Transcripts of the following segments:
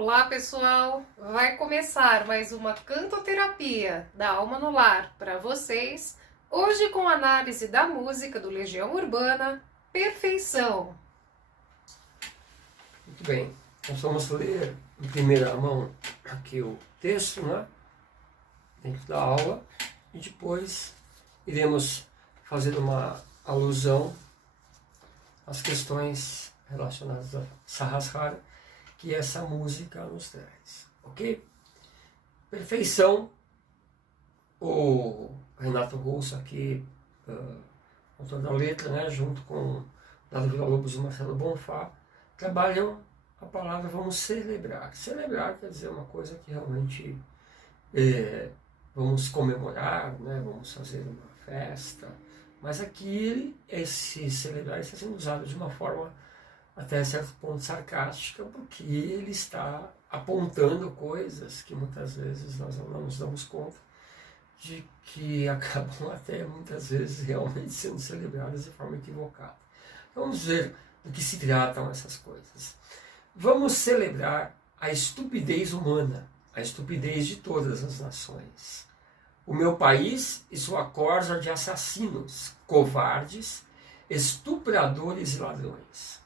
Olá pessoal, vai começar mais uma cantoterapia da Alma no Lar para vocês, hoje com análise da música do Legião Urbana, Perfeição. Muito bem, nós vamos ler em primeira mão aqui o texto, né, dentro da aula, e depois iremos fazer uma alusão às questões relacionadas a Sahasrara, que essa música nos traz, ok? Perfeição, o Renato Russo aqui, autor da letra, né, junto com Dado Villa-Lobos e Marcelo Bonfá, trabalham a palavra vamos celebrar. Celebrar quer dizer uma coisa que realmente vamos comemorar, né, vamos fazer uma festa, mas aqui esse celebrar está sendo usado de uma forma até certo ponto sarcástica, porque ele está apontando coisas que muitas vezes nós não nos damos conta de que acabam até muitas vezes realmente sendo celebradas de forma equivocada. Vamos ver do que se tratam essas coisas. Vamos celebrar a estupidez humana, a estupidez de todas as nações. O meu país e sua corja de assassinos, covardes, estupradores e ladrões.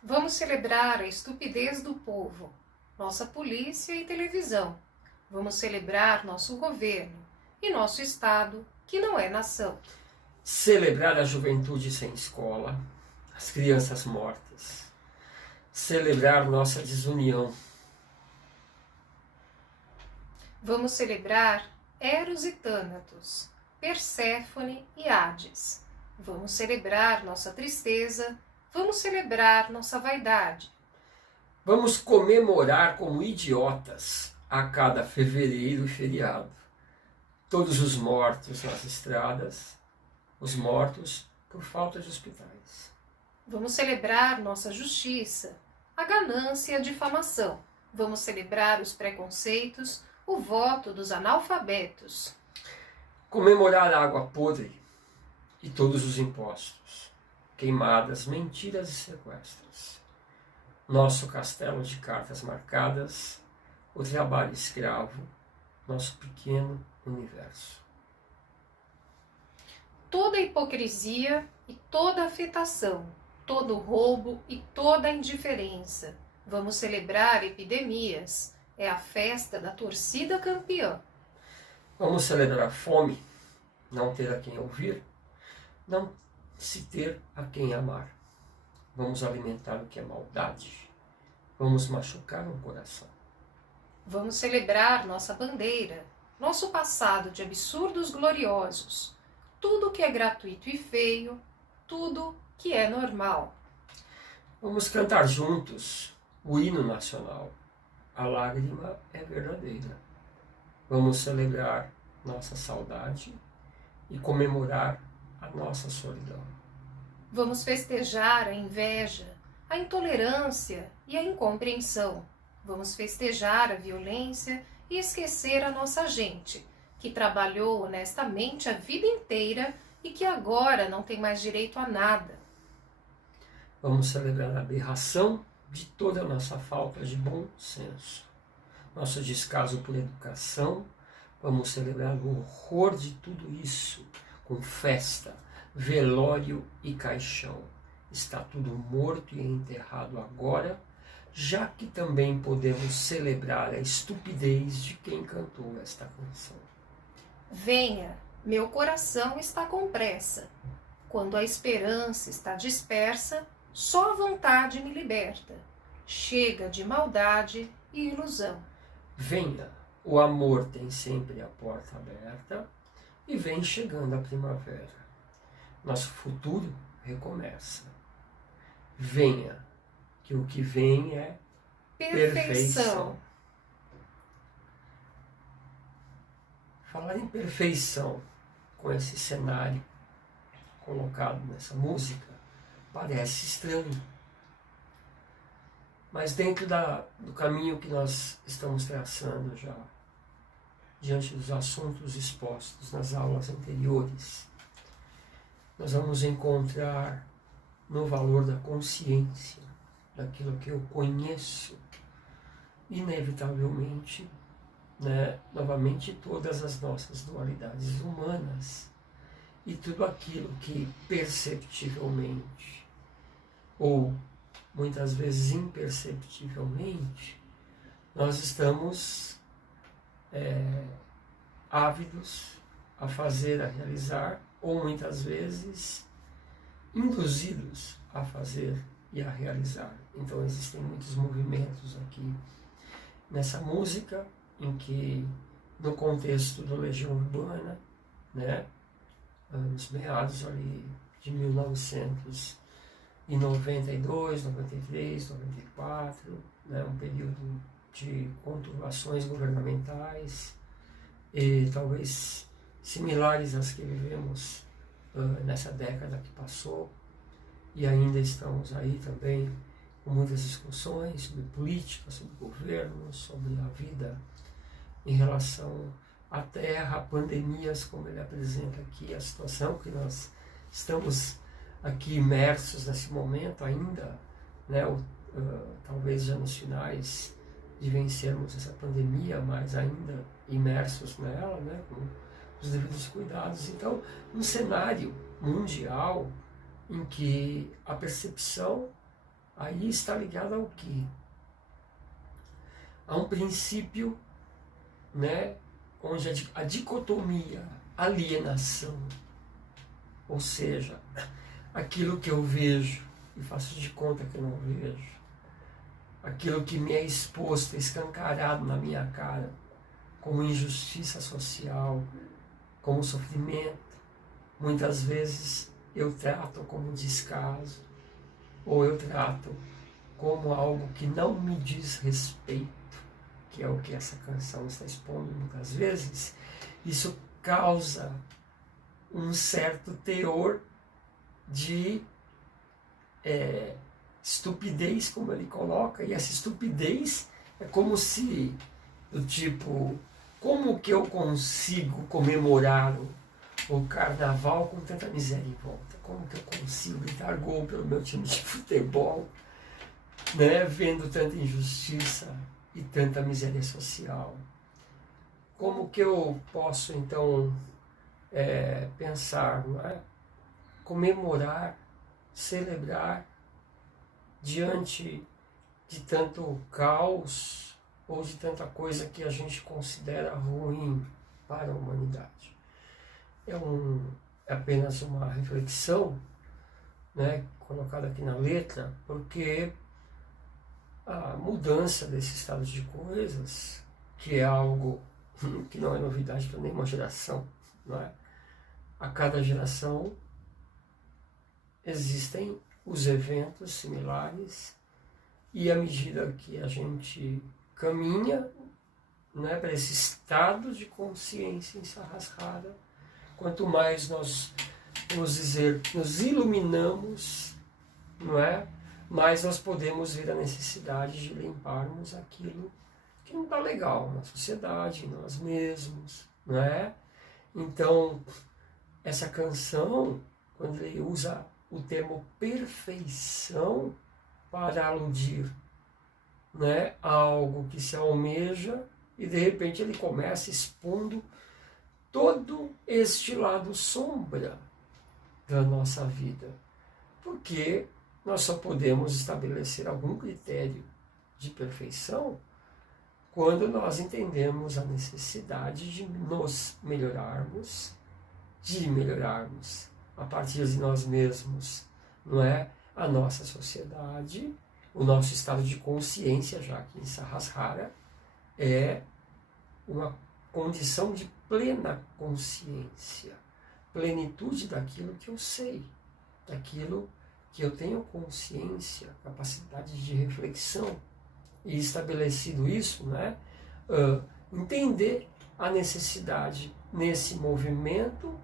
Vamos celebrar a estupidez do povo, nossa polícia e televisão. Vamos celebrar nosso governo e nosso Estado, que não é nação. Celebrar a juventude sem escola, as crianças mortas. Celebrar nossa desunião. Vamos celebrar Eros e Thânatos, Perséfone e Hades. Vamos celebrar nossa tristeza. Vamos celebrar nossa vaidade. Vamos comemorar como idiotas a cada fevereiro e feriado. Todos os mortos nas estradas, os mortos por falta de hospitais. Vamos celebrar nossa justiça, a ganância e a difamação. Vamos celebrar os preconceitos, o voto dos analfabetos. Comemorar a água podre e todos os impostos, queimadas, mentiras e sequestros. Nosso castelo de cartas marcadas, o trabalho escravo, nosso pequeno universo. Toda hipocrisia e toda afetação, todo roubo e toda indiferença. Vamos celebrar epidemias, é a festa da torcida campeã. Vamos celebrar a fome, não ter a quem ouvir, não se ter a quem amar. Vamos alimentar o que é maldade, vamos machucar um coração. Vamos celebrar nossa bandeira, nosso passado de absurdos gloriosos, tudo que é gratuito e feio, tudo que é normal. Vamos cantar juntos o hino nacional. A lágrima é verdadeira. Vamos celebrar nossa saudade e comemorar a nossa solidão. Vamos festejar a inveja, a intolerância e a incompreensão. Vamos festejar a violência e esquecer a nossa gente, que trabalhou honestamente a vida inteira e que agora não tem mais direito a nada. Vamos celebrar a aberração de toda a nossa falta de bom senso, nosso descaso por educação. Vamos celebrar o horror de tudo isso, com festa, velório e caixão. Está tudo morto e enterrado agora, já que também podemos celebrar a estupidez de quem cantou esta canção. Venha, meu coração está com pressa. Quando a esperança está dispersa, só a vontade me liberta. Chega de maldade e ilusão. Venha, o amor tem sempre a porta aberta e vem chegando a primavera. Nosso futuro recomeça. Venha, que o que vem é perfeição. Falar em perfeição com esse cenário colocado nessa música parece estranho. Mas dentro do caminho que nós estamos traçando já, diante dos assuntos expostos nas aulas anteriores, nós vamos encontrar no valor da consciência, daquilo que eu conheço, inevitavelmente, né, novamente todas as nossas dualidades humanas e tudo aquilo que perceptivelmente ou muitas vezes imperceptivelmente nós estamos ávidos a fazer, a realizar, ou muitas vezes induzidos a fazer e a realizar. Então existem muitos movimentos aqui nessa música, em que no contexto da Legião Urbana, né, nos meados ali de 1992, 93, 94, né, um período de conturbações governamentais, e talvez similares às que vivemos nessa década que passou, e ainda estamos aí também com muitas discussões sobre política, sobre governo, sobre a vida em relação à Terra, pandemias, como ele apresenta aqui, a situação que nós estamos aqui imersos nesse momento ainda, né, talvez já nos finais de vencermos essa pandemia, mas ainda imersos nela, né, com os devidos cuidados. Então, um cenário mundial em que a percepção aí está ligada ao quê? A um princípio, né, onde a dicotomia, alienação, ou seja, aquilo que eu vejo e faço de conta que eu não vejo, aquilo que me é exposto, escancarado na minha cara, como injustiça social, como sofrimento, muitas vezes eu trato como descaso, ou eu trato como algo que não me diz respeito, que é o que essa canção está expondo muitas vezes. Isso causa um certo teor de estupidez, como ele coloca, e essa estupidez é como se, do tipo, como que eu consigo comemorar o carnaval com tanta miséria em volta? Como que eu consigo gritar gol pelo meu time de futebol, né, vendo tanta injustiça e tanta miséria social? Como que eu posso, então, pensar, não é? Comemorar, celebrar diante de tanto caos ou de tanta coisa que a gente considera ruim para a humanidade? É apenas uma reflexão, né, colocada aqui na letra, porque a mudança desse estado de coisas, que é algo que não é novidade para nenhuma geração, não é? A cada geração existem os eventos similares, e à medida que a gente caminha, né, para esse estado de consciência ensarrascada, quanto mais nós, vamos dizer, nos iluminamos, não é? Mais nós podemos ver a necessidade de limparmos aquilo que não está legal na sociedade, em nós mesmos, não é? Então, essa canção, quando ele usa o termo perfeição para aludir, né, a algo que se almeja, e de repente ele começa expondo todo este lado sombra da nossa vida, porque nós só podemos estabelecer algum critério de perfeição quando nós entendemos a necessidade de nos melhorarmos, a partir de nós mesmos, não é? A nossa sociedade, o nosso estado de consciência, já que em Sahasrara é uma condição de plena consciência, plenitude daquilo que eu sei, daquilo que eu tenho consciência, capacidade de reflexão, e estabelecido isso, né, entender a necessidade nesse movimento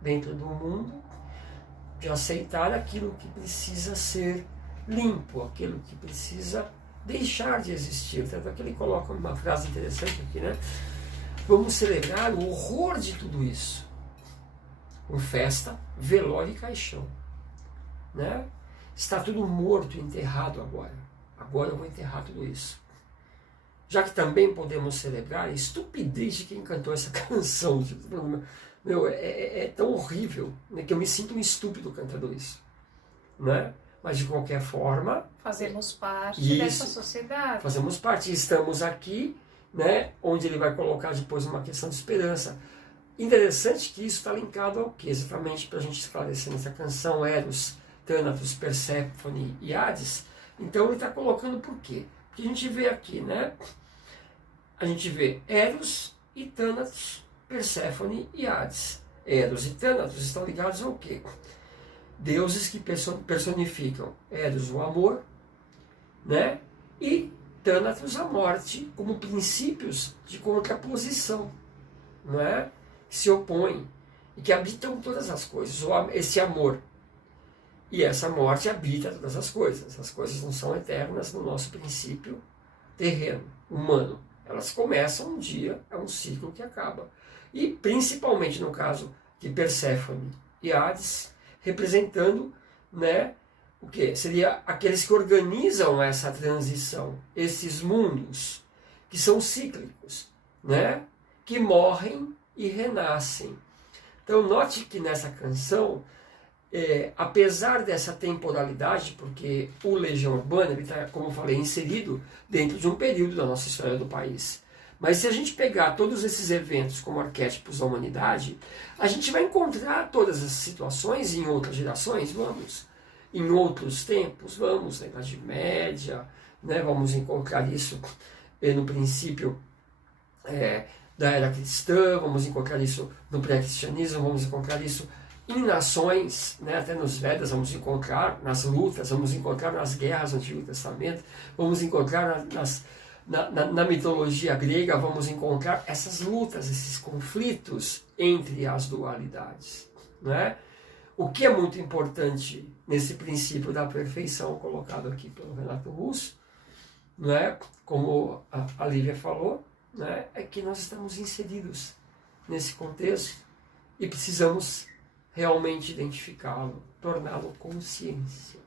dentro do mundo de aceitar aquilo que precisa ser limpo, aquilo que precisa deixar de existir. Tanto que ele coloca uma frase interessante aqui, né? Vamos celebrar o horror de tudo isso com festa, velório e caixão, né? Está tudo morto, enterrado agora. Agora eu vou enterrar tudo isso. já que também podemos celebrar a estupidez de quem cantou essa canção. Tipo, meu, é tão horrível, né, que eu me sinto um estúpido cantando isso. Né? Mas de qualquer forma... Fazemos parte dessa sociedade. Fazemos parte. Estamos aqui, né, onde ele vai colocar depois uma questão de esperança. Interessante que isso está linkado ao quê? Exatamente para a gente esclarecer nessa canção Eros, Thanatos, Perséfone e Hades. Então ele está colocando por quê? Porque a gente vê aqui, né? A gente vê Eros e Thanatos, Perséfone e Hades. Eros e Thanatos estão ligados ao quê? Deuses que personificam Eros, o amor, né? E Thanatos, a morte, como princípios de contraposição, não é? Que se opõem e que habitam todas as coisas. Esse amor e essa morte habita todas as coisas. As coisas não são eternas no nosso princípio terreno, humano. Elas começam um dia, é um ciclo que acaba. E principalmente no caso de Perséfone e Hades, representando, né, o que? Seria aqueles que organizam essa transição, esses mundos que são cíclicos, né, que morrem e renascem. Então note que nessa canção, apesar dessa temporalidade, porque o Legião Urbana está, como eu falei, inserido dentro de um período da nossa história do país. Mas se a gente pegar todos esses eventos como arquétipos da humanidade, a gente vai encontrar todas essas situações em outras gerações, vamos. Em outros tempos, vamos, na Idade Média, né, vamos encontrar isso no princípio da era cristã, vamos encontrar isso no pré-cristianismo, vamos encontrar isso em nações, né, até nos Vedas vamos encontrar, nas lutas, vamos encontrar nas guerras do Antigo Testamento, vamos encontrar na mitologia grega, vamos encontrar essas lutas, esses conflitos entre as dualidades. Né? O que é muito importante nesse princípio da perfeição colocado aqui pelo Renato Russo, né, como a Lívia falou, né, é que nós estamos inseridos nesse contexto e precisamos realmente identificá-lo, torná-lo consciência.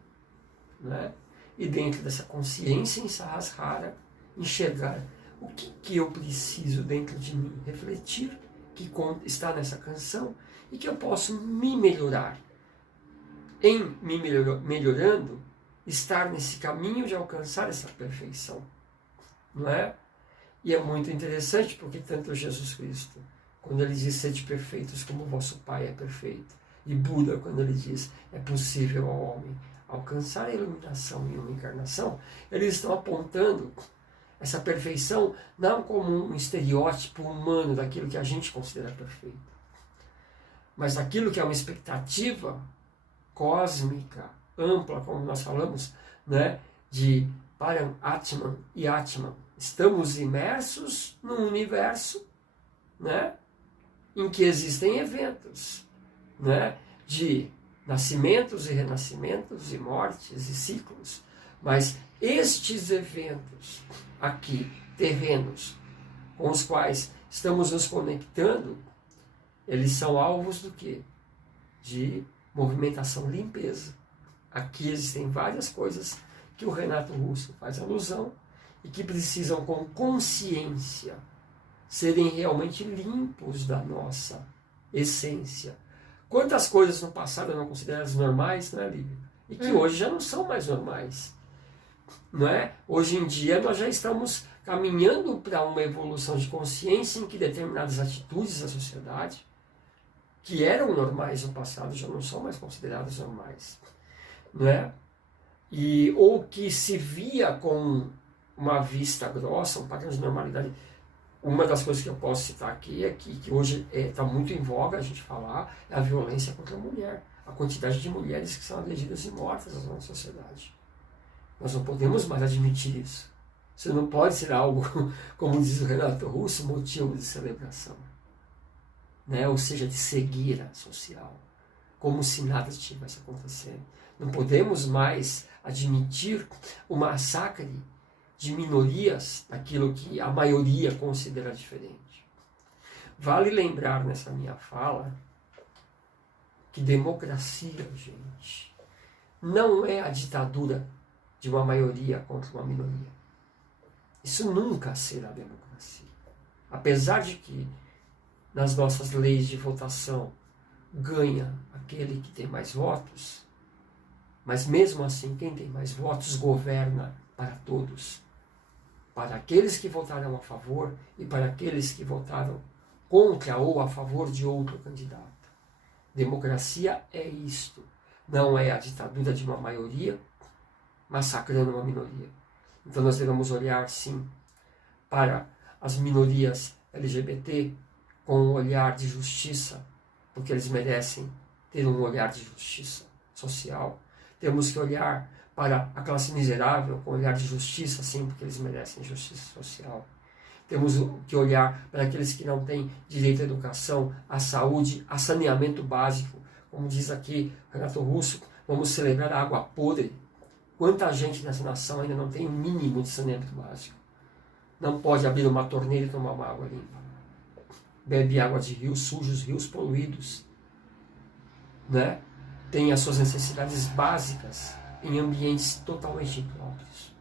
Né? E dentro dessa consciência em Sahasrara, enxergar o que eu preciso dentro de mim, refletir, que está nessa canção, e que eu posso me melhorar. Em me melhorando, estar nesse caminho de alcançar essa perfeição. Não é? E é muito interessante porque tanto Jesus Cristo, quando ele diz sede perfeitos como vosso Pai é perfeito, e Buda, quando ele diz é possível ao homem alcançar a iluminação em uma encarnação, eles estão apontando essa perfeição não como um estereótipo humano daquilo que a gente considera perfeito, mas daquilo que é uma expectativa cósmica, ampla, como nós falamos, né, de Param Atman e Atman. Estamos imersos num universo, né, em que existem eventos, né, de nascimentos e renascimentos, e mortes e ciclos, mas estes eventos aqui, terrenos, com os quais estamos nos conectando, eles são alvos do quê? De movimentação limpeza. Aqui existem várias coisas que o Renato Russo faz alusão e que precisam, com consciência, serem realmente limpos da nossa essência. Quantas coisas no passado eram consideradas normais, não é, Lívia? E que hoje já não são mais normais. Não é? Hoje em dia nós já estamos caminhando para uma evolução de consciência em que determinadas atitudes da sociedade, que eram normais no passado, já não são mais consideradas normais. Não é? Ou que se via com uma vista grossa, um padrão de normalidade. Uma das coisas que eu posso citar aqui é que hoje está muito em voga a gente falar é a violência contra a mulher. A quantidade de mulheres que são agredidas e mortas na nossa sociedade. Nós não podemos mais admitir isso. Isso não pode ser algo, como diz o Renato Russo, motivo de celebração. Né? Ou seja, de cegueira social. Como se nada estivesse acontecendo. Não podemos mais admitir o massacre de minorias daquilo que a maioria considera diferente. Vale lembrar nessa minha fala que democracia, gente, não é a ditadura de uma maioria contra uma minoria. Isso nunca será democracia. Apesar de que nas nossas leis de votação ganha aquele que tem mais votos, mas mesmo assim quem tem mais votos governa para todos. Para aqueles que votaram a favor e para aqueles que votaram contra ou a favor de outro candidato. Democracia é isto. Não é a ditadura de uma maioria massacrando uma minoria. Então nós devemos olhar, sim, para as minorias LGBT com um olhar de justiça, porque eles merecem ter um olhar de justiça social. Temos que olhar para a classe miserável com um olhar de justiça, sim, porque eles merecem justiça social. Temos que olhar para aqueles que não têm direito à educação, à saúde, a saneamento básico. Como diz aqui Renato Russo, vamos celebrar a água podre. Quanta gente nessa nação ainda não tem o mínimo de saneamento básico? Não pode abrir uma torneira e tomar uma água limpa. Bebe água de rios sujos, rios poluídos. Né? Tem as suas necessidades básicas em ambientes totalmente impróprios.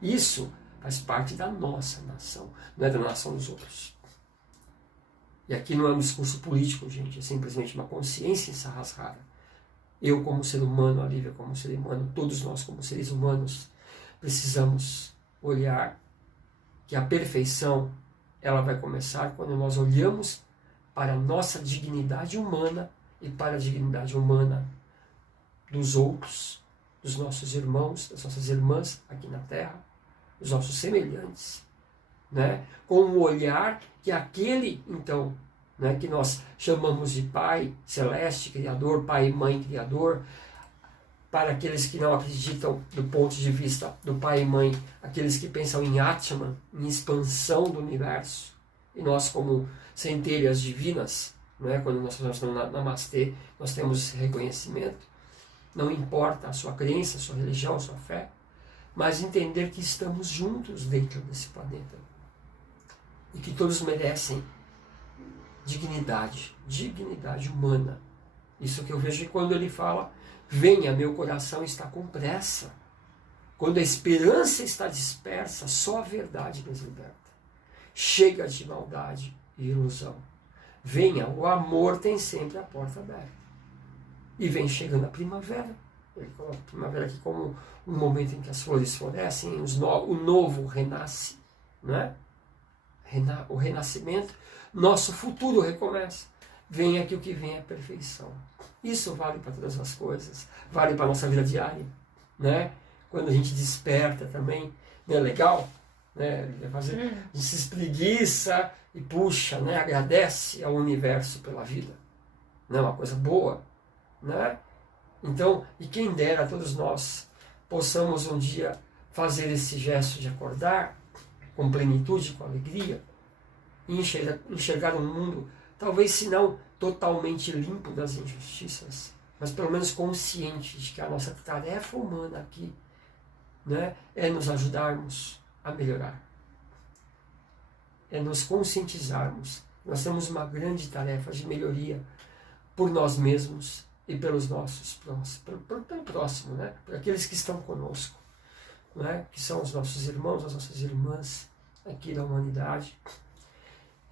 Isso faz parte da nossa nação, não é da nação dos outros. E aqui não é um discurso político, gente, é simplesmente uma consciência sarrasrara. Eu como ser humano, a Lívia como ser humano, todos nós como seres humanos, precisamos olhar que a perfeição ela vai começar quando nós olhamos para a nossa dignidade humana e para a dignidade humana dos outros, dos nossos irmãos, das nossas irmãs aqui na Terra, dos nossos semelhantes, né? Com um olhar que aquele, então, né, que nós chamamos de Pai Celeste, Criador, Pai e Mãe Criador, para aqueles que não acreditam do ponto de vista do Pai e Mãe, aqueles que pensam em Atman, em expansão do universo, e nós como centelhas divinas, né, quando nós fazemos Namastê, nós temos esse reconhecimento, não importa a sua crença, a sua religião, a sua fé, mas entender que estamos juntos dentro desse planeta e que todos merecem dignidade humana. Isso que eu vejo quando ele fala: venha, meu coração está com pressa. Quando a esperança está dispersa, só a verdade nos liberta. Chega de maldade e ilusão. Venha, o amor tem sempre a porta aberta. E vem chegando a primavera. Ele coloca a primavera aqui como um momento em que as flores florescem, o novo renasce, não é? O renascimento, nosso futuro recomeça. Vem aqui o que vem é a perfeição. Isso vale para todas as coisas, vale para a nossa vida diária, né? Quando a gente desperta também, não é legal? Né? A gente se espreguiça e puxa, né? Agradece ao universo pela vida. Não é uma coisa boa, né? Então, e quem dera todos nós possamos um dia fazer esse gesto de acordar com plenitude, com alegria, e enxergar um mundo, talvez se não totalmente limpo das injustiças, mas pelo menos consciente de que a nossa tarefa humana aqui, né, é nos ajudarmos a melhorar, é nos conscientizarmos. Nós temos uma grande tarefa de melhoria por nós mesmos e pelos nossos próximos, pelo próximo, né? Por aqueles que estão conosco, né? Que são os nossos irmãos, as nossas irmãs aqui da humanidade.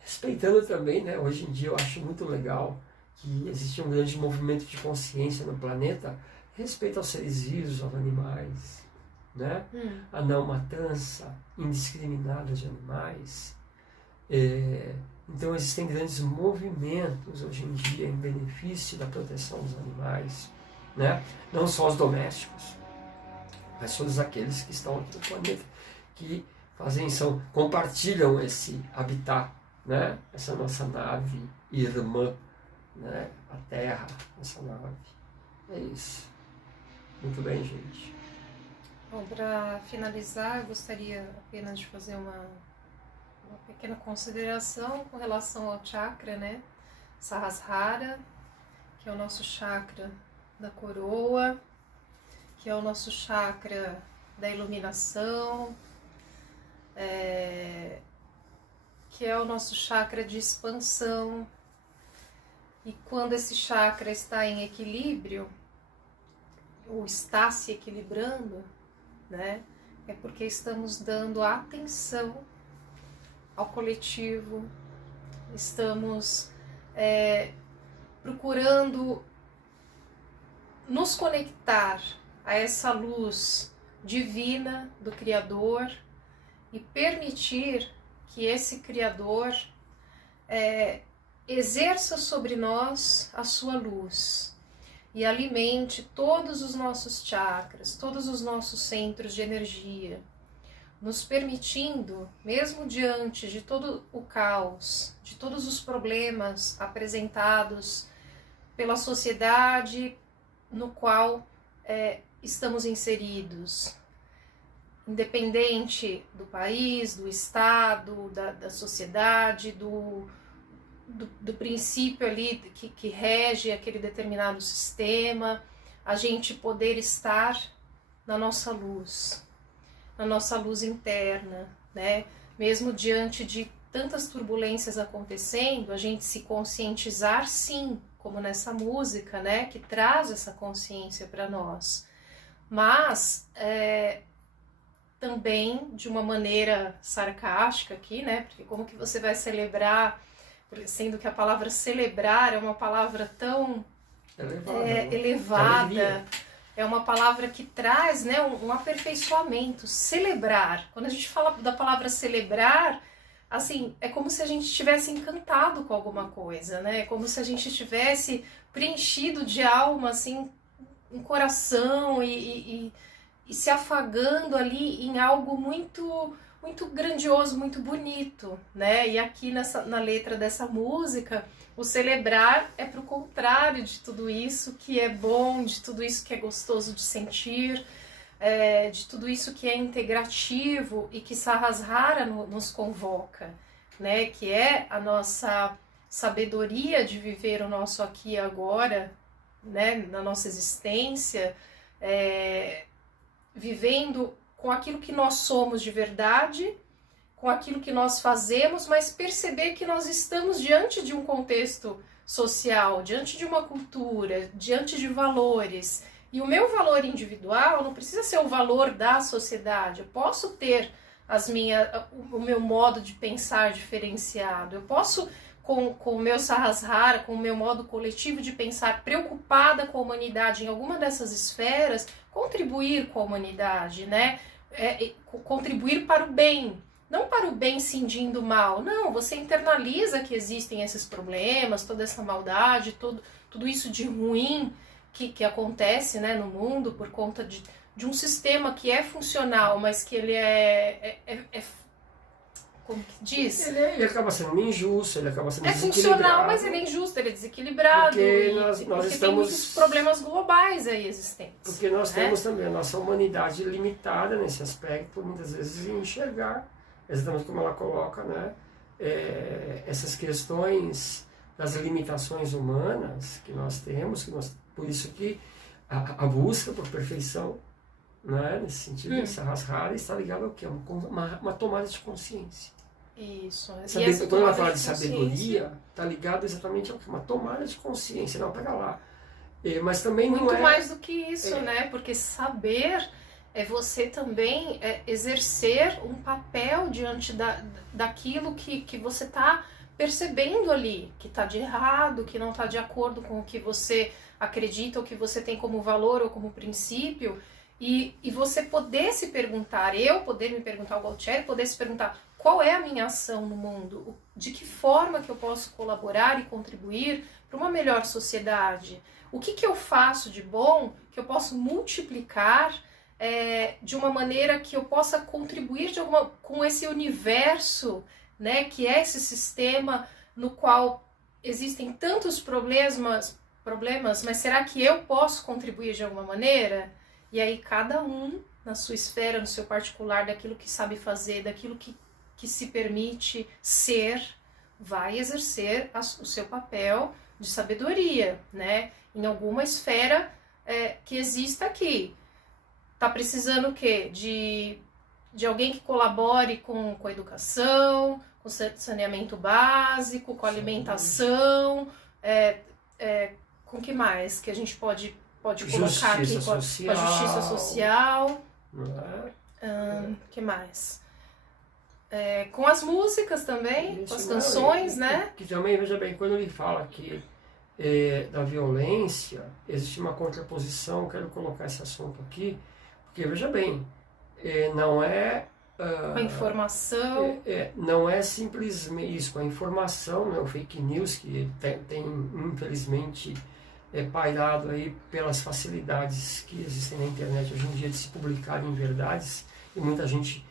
Respeitando também, né? Hoje em dia eu acho muito legal que existe um grande movimento de consciência no planeta, respeito aos seres vivos, aos animais, né? A não matança indiscriminada de animais. Então existem grandes movimentos hoje em dia em benefício da proteção dos animais, né? Não só os domésticos, mas todos aqueles que estão aqui no planeta, que compartilham esse habitat, né? Essa nossa nave irmã, né? A Terra, essa nave. É isso. Muito bem, gente. Bom, para finalizar, eu gostaria apenas de fazer uma pequena consideração com relação ao chakra, né? Sahasrara, que é o nosso chakra da coroa, que é o nosso chakra da iluminação, que é o nosso chakra de expansão. E quando esse chakra está em equilíbrio, ou está se equilibrando, né? é porque estamos dando atenção ao coletivo, estamos procurando nos conectar a essa luz divina do Criador e permitir que esse Criador exerça sobre nós a sua luz e alimente todos os nossos chakras, todos os nossos centros de energia, nos permitindo, mesmo diante de todo o caos, de todos os problemas apresentados pela sociedade no qual estamos inseridos, independente do país, do estado, da sociedade, do princípio ali que rege aquele determinado sistema, a gente poder estar na nossa luz interna, né? Mesmo diante de tantas turbulências acontecendo, a gente se conscientizar, sim, como nessa música, né, que traz essa consciência para nós, mas também de uma maneira sarcástica aqui, né, porque como que você vai celebrar, sendo que a palavra celebrar é uma palavra tão elevada, é uma palavra que traz, né, um aperfeiçoamento, celebrar. Quando a gente fala da palavra celebrar, assim, é como se a gente tivesse encantado com alguma coisa, né? É como se a gente tivesse preenchido de alma, assim, um coração e se afagando ali em algo muito, muito grandioso, muito bonito, né? E aqui na letra dessa música, o celebrar é pro contrário de tudo isso que é bom, de tudo isso que é gostoso de sentir, de tudo isso que é integrativo e que Sahasrara nos convoca, né? Que é a nossa sabedoria de viver o nosso aqui e agora, né? Na nossa existência, vivendo com aquilo que nós somos de verdade, com aquilo que nós fazemos, mas perceber que nós estamos diante de um contexto social, diante de uma cultura, diante de valores. E o meu valor individual não precisa ser o valor da sociedade. Eu posso ter o meu modo de pensar diferenciado. Eu posso, com o meu Sahasrara, com o meu modo coletivo de pensar preocupada com a humanidade em alguma dessas esferas, contribuir com a humanidade, né? Contribuir para o bem. Não para o bem cindindo o mal. Não, você internaliza que existem esses problemas, toda essa maldade, tudo isso de ruim que acontece, né, no mundo por conta de um sistema que é funcional, mas que ele como que diz? Ele acaba sendo injusto, ele acaba sendo desequilibrado. É funcional, mas ele é injusto, ele é desequilibrado. Porque porque tem muitos problemas globais aí existentes. Porque nós temos também a nossa humanidade limitada nesse aspecto, por muitas vezes enxergar, exatamente como ela coloca, né, essas questões das limitações humanas que nós temos, por isso que a busca por perfeição, né, nesse sentido, de Sahasrara, está ligada ao quê? Uma tomada de consciência. Isso. Quando ela fala de sabedoria, está ligado exatamente ao quê? Uma tomada de consciência. Não, pega lá. Mas também muito não é... mais do que isso, né? Porque saber é você também exercer um papel diante daquilo que você está percebendo ali, que está de errado, que não está de acordo com o que você acredita, ou que você tem como valor ou como princípio, e você poder se perguntar, eu poder me perguntar, o Gualtieri poder se perguntar, qual é a minha ação no mundo? De que forma que eu posso colaborar e contribuir para uma melhor sociedade? O que eu faço de bom que eu posso multiplicar de uma maneira que eu possa contribuir com esse universo, né, que é esse sistema no qual existem tantos problemas, mas será que eu posso contribuir de alguma maneira? E aí cada um, na sua esfera, no seu particular, daquilo que sabe fazer, daquilo que se permite ser, vai exercer o seu papel de sabedoria, né? Em alguma esfera que exista aqui. Tá precisando o quê? De alguém que colabore com a educação, com saneamento básico, com alimentação, com o que mais que a gente pode colocar aqui? Com a justiça social. Que mais? Com as músicas também, Isso, com as não, canções, né? Que também, veja bem, quando ele fala que da violência, existe uma contraposição, quero colocar esse assunto aqui, porque, veja bem, não é... Com a informação. não é simplesmente isso, com a informação, né, o fake news, que tem infelizmente, pairado aí pelas facilidades que existem na internet hoje em dia de se publicarem verdades, e muita gente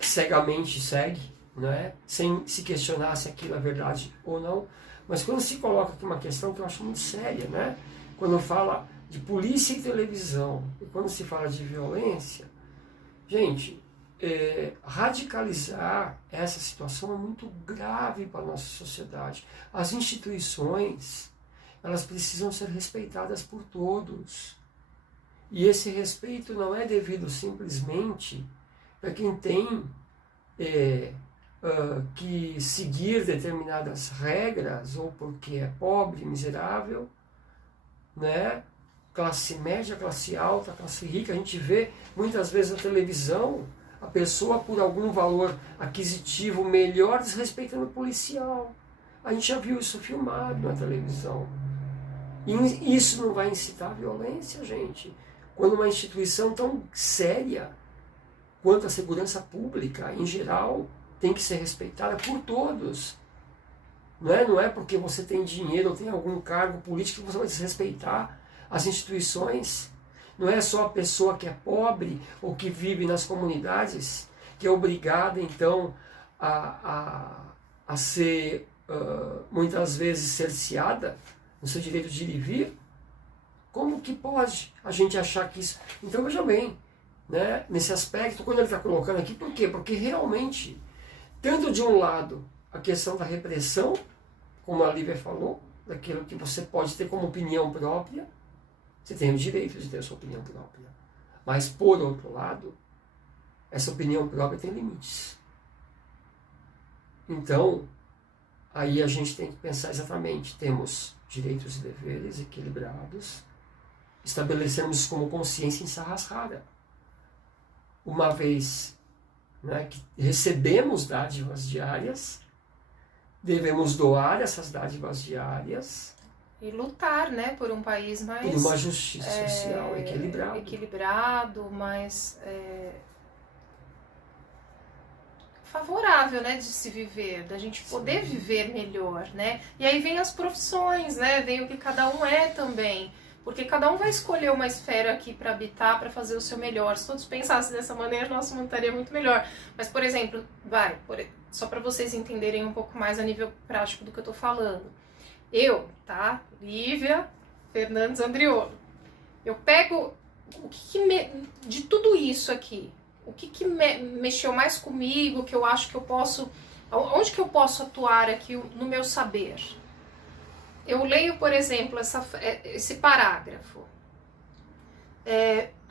cegamente segue, né, sem se questionar se aquilo é verdade ou não. Mas quando se coloca aqui uma questão que eu acho muito séria, né, quando fala de polícia e televisão, e quando se fala de violência, gente, radicalizar essa situação é muito grave para a nossa sociedade. As instituições, elas precisam ser respeitadas por todos. E esse respeito não é devido simplesmente para quem tem que seguir determinadas regras, ou porque é pobre, miserável, né? Classe média, classe alta, classe rica. A gente vê muitas vezes na televisão a pessoa por algum valor aquisitivo melhor desrespeitando o policial. A gente já viu isso filmado na televisão. E isso não vai incitar a violência, gente? Quando uma instituição tão séria quanto a segurança pública, em geral, tem que ser respeitada por todos. Não é porque você tem dinheiro ou tem algum cargo político que você vai desrespeitar as instituições. Não é só a pessoa que é pobre ou que vive nas comunidades que é obrigada, então, a ser, muitas vezes, cerceada no seu direito de ir e vir. Como que pode a gente achar que isso... Então, veja bem, né, nesse aspecto, quando ele está colocando aqui, por quê? Porque realmente, tanto de um lado, a questão da repressão, como a Lívia falou, daquilo que você pode ter como opinião própria, você tem o direito de ter a sua opinião própria. Mas, por outro lado, essa opinião própria tem limites. Então, aí a gente tem que pensar exatamente, temos direitos e deveres equilibrados, estabelecemos como consciência ensarrascada. Uma vez, né, que recebemos dádivas diárias, devemos doar essas dádivas diárias e lutar, né, por um país mais... Por uma justiça social equilibrada. Equilibrado, mais favorável, né, de se viver, da gente poder viver melhor, né? E aí vem as profissões, né? Vem o que cada um é também. Porque cada um vai escolher uma esfera aqui para habitar, para fazer o seu melhor. Se todos pensassem dessa maneira, nosso mundo estaria muito melhor. Mas, por exemplo, só para vocês entenderem um pouco mais a nível prático do que eu estou falando. Eu, tá? Lívia Fernandes Andriolo. Eu pego de tudo isso aqui, o que mexeu mais comigo, que eu acho que eu posso... Onde que eu posso atuar aqui no meu saber? Eu leio, por exemplo, esse parágrafo.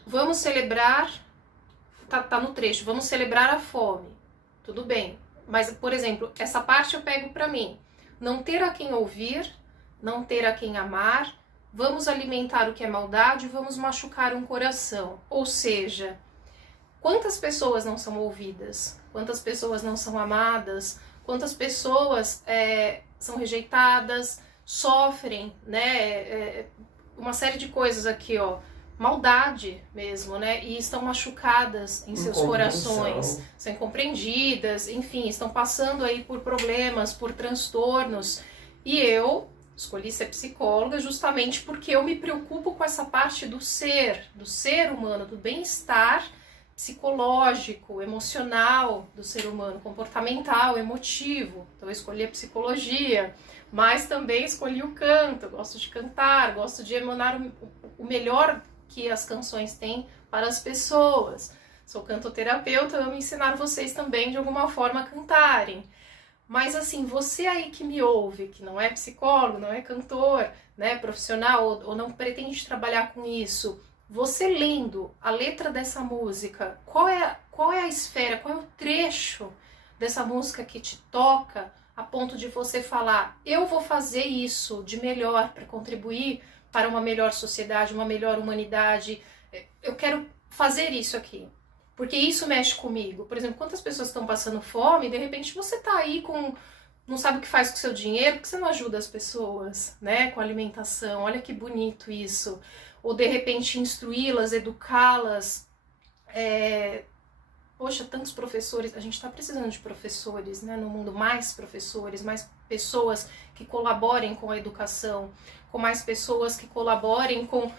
Vamos celebrar... Tá no trecho. Vamos celebrar a fome. Tudo bem. Mas, por exemplo, essa parte eu pego para mim. Não ter a quem ouvir, não ter a quem amar, vamos alimentar o que é maldade, vamos machucar um coração. Ou seja, quantas pessoas não são ouvidas? Quantas pessoas não são amadas? Quantas pessoas são rejeitadas, sofrem, né? Uma série de coisas aqui, ó. Maldade mesmo, né? E estão machucadas em seus corações, são incompreendidas, enfim, estão passando aí por problemas, por transtornos. E eu escolhi ser psicóloga justamente porque eu me preocupo com essa parte do ser humano, do bem-estar psicológico, emocional do ser humano, comportamental, emotivo. Então eu escolhi a psicologia, mas também escolhi o canto. Eu gosto de cantar, gosto de emanar o melhor que as canções têm para as pessoas. Sou cantoterapeuta, eu amo ensinar vocês também de alguma forma a cantarem. Mas assim, você aí que me ouve, que não é psicólogo, não é cantor, né, profissional, ou não pretende trabalhar com isso, você lendo a letra dessa música, qual é a esfera, qual é o trecho dessa música que te toca a ponto de você falar, eu vou fazer isso de melhor para contribuir para uma melhor sociedade, uma melhor humanidade, eu quero fazer isso aqui, porque isso mexe comigo. Por exemplo, quantas pessoas estão passando fome e de repente você tá aí não sabe o que faz com o seu dinheiro, porque você não ajuda as pessoas, né, com alimentação. Olha que bonito isso. Ou de repente instruí-las, educá-las. Poxa, tantos professores, a gente está precisando de professores, né, no mundo, mais professores, mais pessoas que colaborem com a educação, com mais pessoas que colaborem com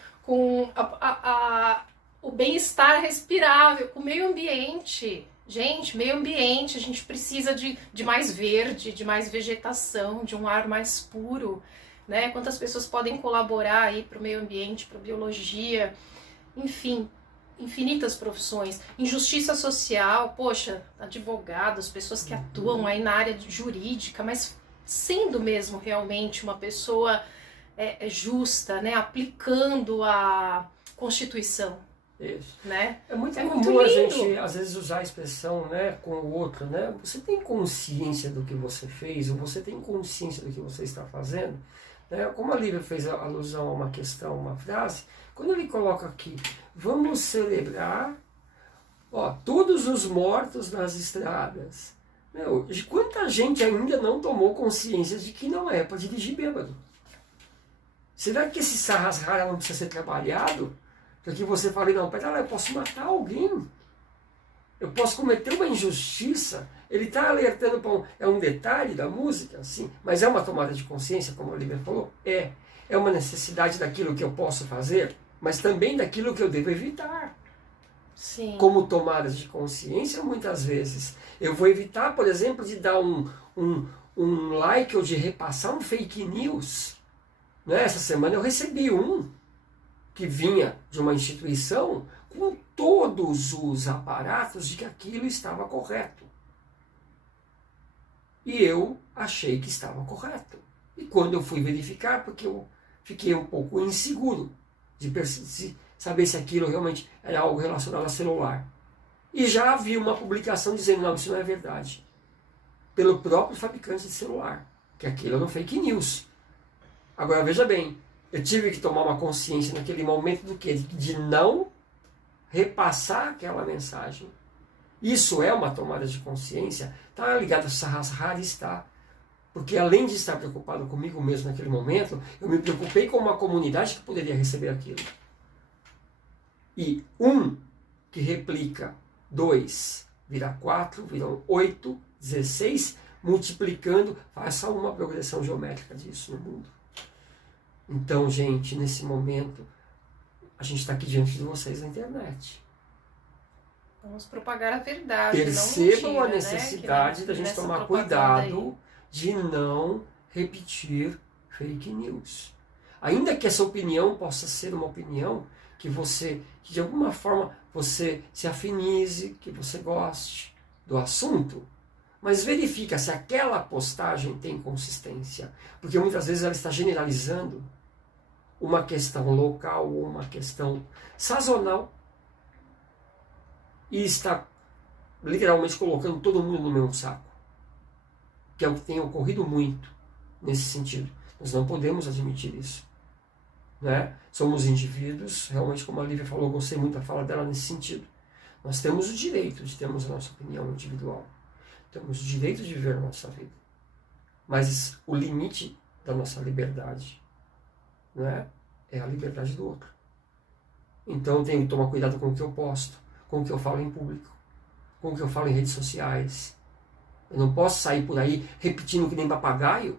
o bem-estar respirável, com o meio ambiente. Gente, meio ambiente, a gente precisa de mais verde, de mais vegetação, de um ar mais puro, né? Quantas pessoas podem colaborar aí para o meio ambiente, para a biologia, enfim, infinitas profissões. Injustiça social, poxa, advogados, pessoas que atuam aí na área jurídica, mas sendo mesmo realmente uma pessoa justa, né? Aplicando a Constituição. Isso. Né? É muito comum a gente, às vezes, usar a expressão, né, com o outro, né? Você tem consciência do que você fez, ou você tem consciência do que você está fazendo? Né? Como a Lívia fez a alusão a uma questão, uma frase, quando ele coloca aqui, vamos celebrar todos os mortos nas estradas. Meu, quanta gente ainda não tomou consciência de que não é para dirigir bêbado? Será que esse sarrasrara não precisa ser trabalhado? Porque você fala, não, pera lá, eu posso matar alguém. Eu posso cometer uma injustiça. Ele está alertando para é um detalhe da música, sim, mas é uma tomada de consciência, como a Olivia falou? É uma necessidade daquilo que eu posso fazer, mas também daquilo que eu devo evitar. Sim. Como tomadas de consciência, muitas vezes, eu vou evitar, por exemplo, de dar um like ou de repassar um fake news. Né? Essa semana eu recebi que vinha de uma instituição com todos os aparatos de que aquilo estava correto. E eu achei que estava correto. E quando eu fui verificar, porque eu fiquei um pouco inseguro de saber se aquilo realmente era algo relacionado a celular. E já havia uma publicação dizendo, não, isso não é verdade. Pelo próprio fabricante de celular. Que aquilo era um fake news. Agora, veja bem, eu tive que tomar uma consciência naquele momento do quê? De não repassar aquela mensagem. Isso é uma tomada de consciência? Está ligado a sarrasrar? Está. Porque além de estar preocupado comigo mesmo naquele momento, eu me preocupei com uma comunidade que poderia receber aquilo. E que replica 2, vira 4, viram 8, 16, multiplicando, faça uma progressão geométrica disso no mundo. Então, gente, nesse momento, a gente está aqui diante de vocês na internet. Vamos propagar a verdade, Percebam não mentira, a necessidade da gente tomar cuidado de não repetir fake news. Ainda que essa opinião possa ser uma opinião que de alguma forma você se afinize, que você goste do assunto, mas verifica se aquela postagem tem consistência, porque muitas vezes ela está generalizando uma questão local ou uma questão sazonal e está literalmente colocando todo mundo no mesmo saco, que é o que tem ocorrido muito nesse sentido. Nós não podemos admitir isso. Né? Somos indivíduos, realmente, como a Lívia falou, eu gostei muito da fala dela nesse sentido. Nós temos o direito de termos a nossa opinião individual. Temos o direito de viver a nossa vida. Mas o limite da nossa liberdade, né, é a liberdade do outro. Então eu tenho que tomar cuidado com o que eu posto, com o que eu falo em público, com o que eu falo em redes sociais. Eu não posso sair por aí repetindo que nem papagaio,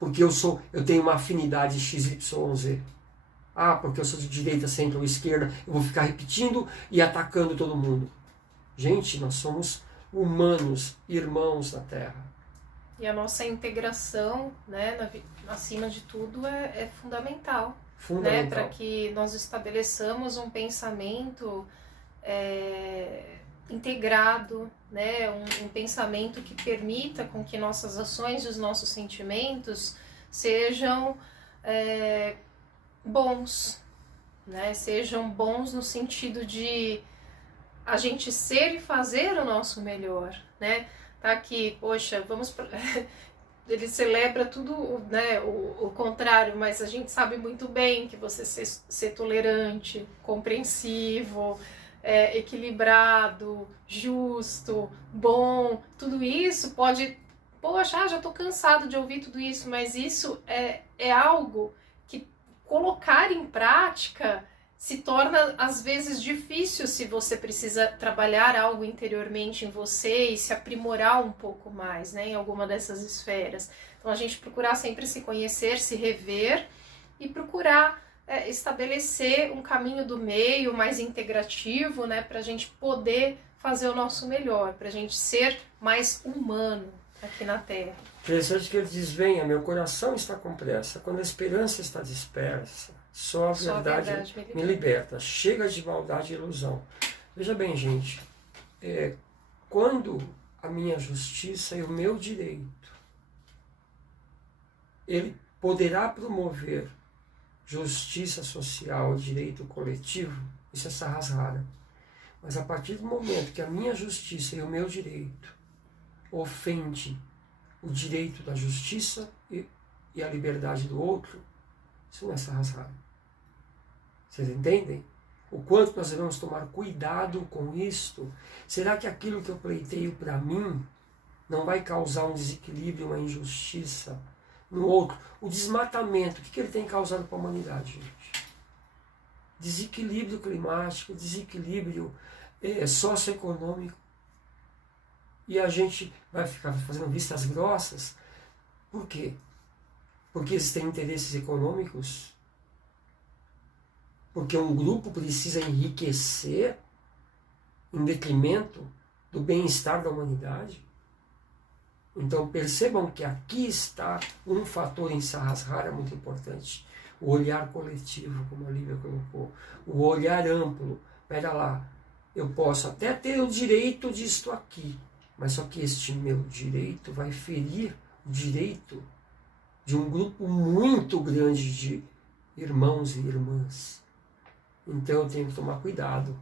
porque eu tenho uma afinidade XYZ. Porque eu sou de direita, centro ou esquerda, eu vou ficar repetindo e atacando todo mundo. Gente, nós somos humanos, irmãos na Terra. E a nossa integração, né, acima de tudo, é fundamental. Né, para que nós estabeleçamos um pensamento integrado, né, um pensamento que permita com que nossas ações e os nossos sentimentos sejam bons, né, sejam bons no sentido de a gente ser e fazer o nosso melhor, né? Tá aqui, poxa, ele celebra tudo, né, o contrário, mas a gente sabe muito bem que você ser tolerante, compreensivo, equilibrado, justo, bom, tudo isso pode... Poxa, já estou cansado de ouvir tudo isso, mas isso é algo que colocar em prática se torna às vezes difícil se você precisa trabalhar algo interiormente em você e se aprimorar um pouco mais, né, em alguma dessas esferas. Então a gente procurar sempre se conhecer, se rever e procurar estabelecer um caminho do meio mais integrativo, né, para a gente poder fazer o nosso melhor, para a gente ser mais humano aqui na Terra. Interessante que ele diz, venha, meu coração está com pressa, quando a esperança está dispersa, só a verdade me liberta. Chega de maldade e ilusão. Veja bem, gente, quando a minha justiça e o meu direito, ele poderá promover justiça social, direito coletivo, isso é Sahasrara. Mas a partir do momento que a minha justiça e o meu direito ofende o direito da justiça e a liberdade do outro, isso não é Sahasrara. Vocês entendem? O quanto nós devemos tomar cuidado com isto? Será que aquilo que eu pleiteio para mim não vai causar um desequilíbrio, uma injustiça no outro? O desmatamento, o que ele tem causado para a humanidade, gente? Desequilíbrio climático, desequilíbrio socioeconômico. E a gente vai ficar fazendo vistas grossas. Por quê? Porque eles têm interesses econômicos? Porque um grupo precisa enriquecer em detrimento do bem-estar da humanidade? Então percebam que aqui está um fator em Sahasrara muito importante. O olhar coletivo, como a Lívia colocou. O olhar amplo. Espera lá, eu posso até ter o direito disto aqui, mas só que este meu direito vai ferir o direito de um grupo muito grande de irmãos e irmãs. Então eu tenho que tomar cuidado.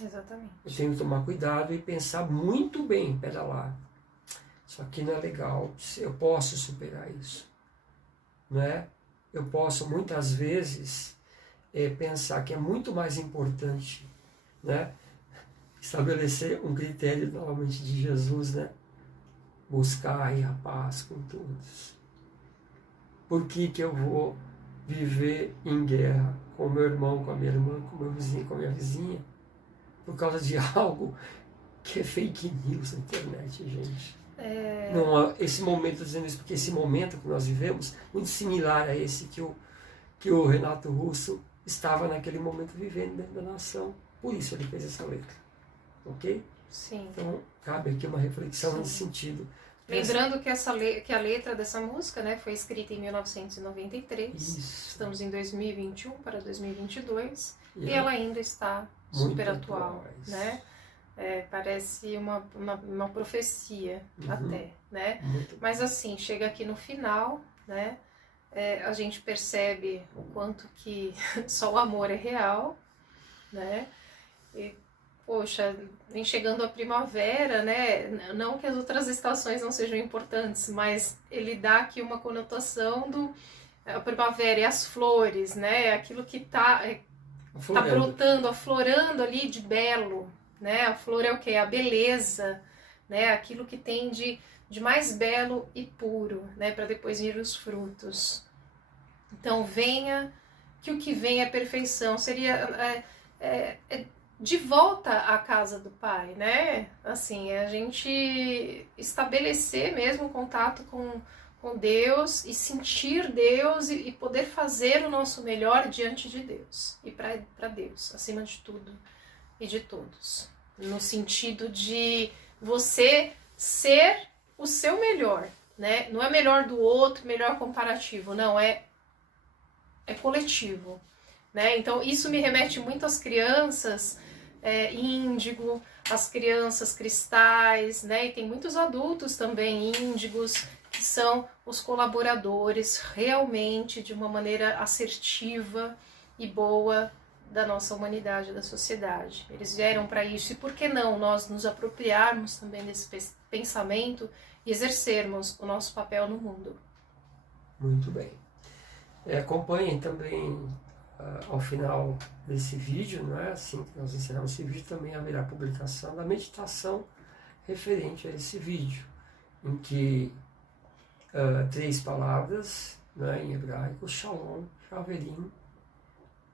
Exatamente. Eu tenho que tomar cuidado e pensar muito bem, pera lá, isso aqui não é legal, eu posso superar isso. Não é? Eu posso muitas vezes pensar que é muito mais importante, né, estabelecer um critério novamente de Jesus, né? Buscar a paz com todos. Por que eu vou viver em guerra com o meu irmão, com a minha irmã, com o meu vizinho, com a minha vizinha? Por causa de algo que é fake news na internet, gente. Não, esse momento, dizendo isso porque esse momento que nós vivemos, muito similar a esse que o Renato Russo estava naquele momento vivendo dentro da nação. Por isso ele fez essa letra. Ok? Sim. Então, cabe aqui uma reflexão nesse sentido. Lembrando que a letra dessa música, né, foi escrita em 1993. Isso. Estamos em 2021 para 2022 e ela ainda está super atual, né? Parece uma profecia até, né? Mas assim, chega aqui no final, né? A gente percebe o quanto que só o amor é real, né? E, poxa, vem chegando a primavera, né? Não que as outras estações não sejam importantes, mas ele dá aqui uma conotação a primavera e as flores, né? Aquilo que tá brotando, aflorando ali de belo, né? A flor é o quê? A beleza, né? Aquilo que tem de mais belo e puro, né? Para depois vir os frutos. Então venha, que o que vem é perfeição. Seria de volta à casa do Pai, né? Assim, a gente estabelecer mesmo contato com Deus e sentir Deus e poder fazer o nosso melhor diante de Deus e para Deus, acima de tudo e de todos. No sentido de você ser o seu melhor, né? Não é melhor do outro, melhor comparativo, não, é coletivo, né? Então isso me remete muito às crianças índigo, às crianças cristais, né? E tem muitos adultos também índigos que são os colaboradores realmente de uma maneira assertiva e boa da nossa humanidade, da sociedade. Eles vieram para isso, e por que não nós nos apropriarmos também desse pensamento e exercermos o nosso papel no mundo? Muito bem. Acompanhem também ao final desse vídeo, não é? Assim que nós encerramos esse vídeo, também haverá publicação da meditação referente a esse vídeo, em que 3 palavras, né, em hebraico, Shalom, Shaverim,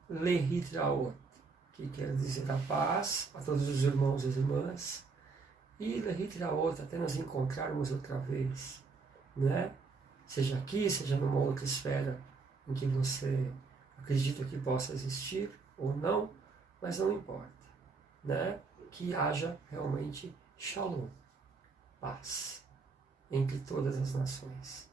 Lehitraot, que quer dizer a paz a todos os irmãos e as irmãs, e Lehitraot, até nos encontrarmos outra vez, né? Seja aqui, seja numa outra esfera em que você acredita que possa existir ou não, mas não importa, né? Que haja realmente Shalom, paz, entre todas as nações.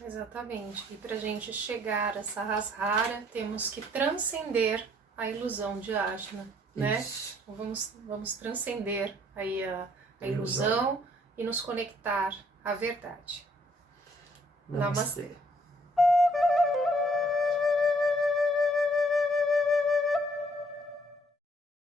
Exatamente. E para a gente chegar a Sahasrara, temos que transcender a ilusão de Ajna, né? Então vamos transcender aí a ilusão e nos conectar à verdade. Namastê.